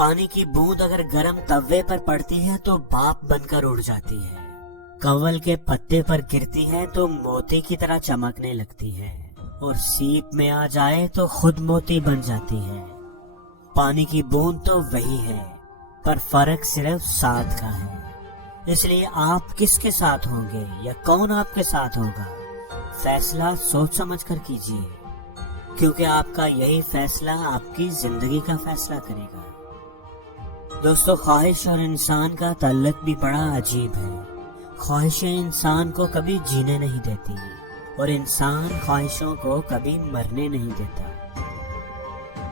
پانی کی بوند اگر گرم توے پر پڑتی ہے تو بھاپ بن کر اڑ جاتی ہے، کنول کے پتے پر گرتی ہے تو موتی کی طرح چمکنے لگتی ہے، اور سیپ میں آ جائے تو خود موتی بن جاتی ہے۔ پانی کی بوند تو وہی ہے، پر فرق صرف ساتھ کا ہے۔ اس لیے آپ کس کے ساتھ ہوں گے یا کون آپ کے ساتھ ہوگا، فیصلہ سوچ سمجھ کر کیجیے، کیونکہ آپ کا یہی فیصلہ آپ کی زندگی کا فیصلہ کرے گا۔ دوستو، خواہش اور انسان کا تعلق بھی بڑا عجیب ہے۔ خواہشیں انسان کو کبھی جینے نہیں دیتی، اور انسان خواہشوں کو کبھی مرنے نہیں دیتا۔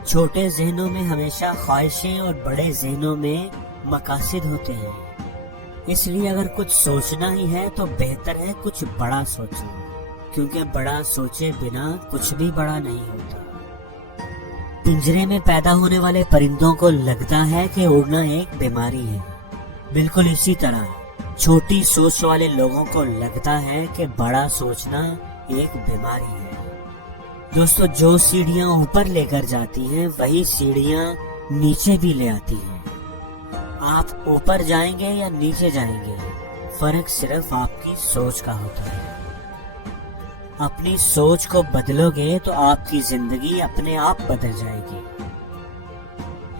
چھوٹے ذہنوں میں ہمیشہ خواہشیں اور بڑے ذہنوں میں مقاصد ہوتے ہیں۔ اس لیے اگر کچھ سوچنا ہی ہے تو بہتر ہے کچھ بڑا سوچیں، کیونکہ بڑا سوچے بنا کچھ بھی بڑا نہیں ہوتا۔ پنجرے میں پیدا ہونے والے پرندوں کو لگتا ہے کہ اڑنا ایک بیماری ہے، بالکل اسی طرح چھوٹی سوچ والے لوگوں کو لگتا ہے کہ بڑا سوچنا ایک بیماری ہے۔ دوستو، جو سیڑھیاں اوپر لے کر جاتی ہیں وہی سیڑھیاں نیچے بھی لے آتی ہیں۔ آپ اوپر جائیں گے یا نیچے جائیں گے، فرق صرف آپ کی سوچ کا ہوتا ہے۔ اپنی سوچ کو بدلو گے تو آپ کی زندگی اپنے آپ بدل جائے گی۔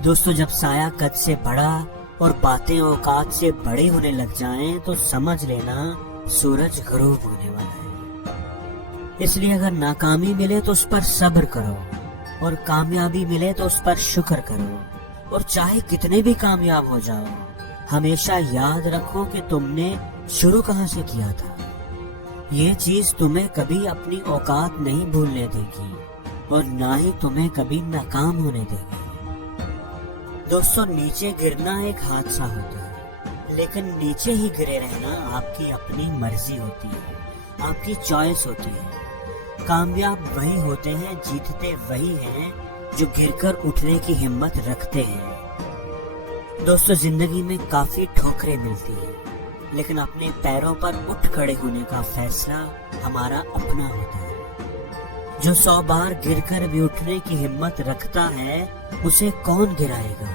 دوستو، جب سایہ قد سے بڑا اور باتیں اوقات سے بڑے ہونے لگ جائیں تو سمجھ لینا سورج غروب ہونے والا ہے۔ اس لیے اگر ناکامی ملے تو اس پر صبر کرو، اور کامیابی ملے تو اس پر شکر کرو، اور چاہے کتنے بھی کامیاب ہو جاؤ، ہمیشہ یاد رکھو کہ تم نے شروع کہاں سے کیا تھا۔ یہ چیز تمہیں کبھی اپنی اوقات نہیں بھولنے دے گی، اور نہ ہی تمہیں کبھی ناکام ہونے دے گی۔ دوستو، نیچے گرنا ایک حادثہ ہوتا ہے، لیکن نیچے ہی گرے رہنا آپ کی اپنی مرضی ہوتی ہے، آپ کی چوائس ہوتی ہے۔ کامیاب وہی ہوتے ہیں، جیتتے وہی ہیں جو گر کر اٹھنے کی ہمت رکھتے ہیں۔ دوستو، زندگی میں کافی ٹھوکریں ملتی ہیں، لیکن اپنے پیروں پر اٹھ کھڑے ہونے کا فیصلہ ہمارا اپنا ہوتا ہے۔ جو 100 بار گر کر بھی اٹھنے کی ہمت رکھتا ہے اسے کون گرائے گا،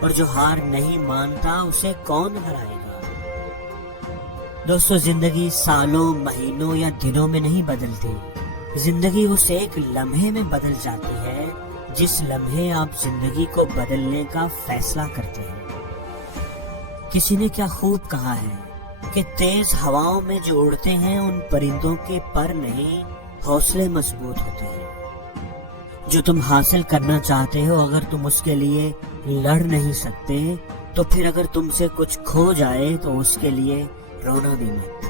اور جو ہار نہیں مانتا اسے کون ہرائے گا۔ دوستو، زندگی سالوں، مہینوں یا دنوں میں نہیں بدلتی، زندگی اس ایک لمحے میں بدل جاتی ہے جس لمحے آپ زندگی کو بدلنے کا فیصلہ کرتے ہیں۔ کسی نے کیا خوب کہا ہے کہ تیز ہواؤں میں جو اڑتے ہیں ان پرندوں کے پر نہیں، حوصلے مضبوط ہوتے ہیں۔ جو تم حاصل کرنا چاہتے ہو، اگر تم اس کے لیے لڑ نہیں سکتے تو پھر اگر تم سے کچھ کھو جائے تو اس کے لیے رونا بھی مت۔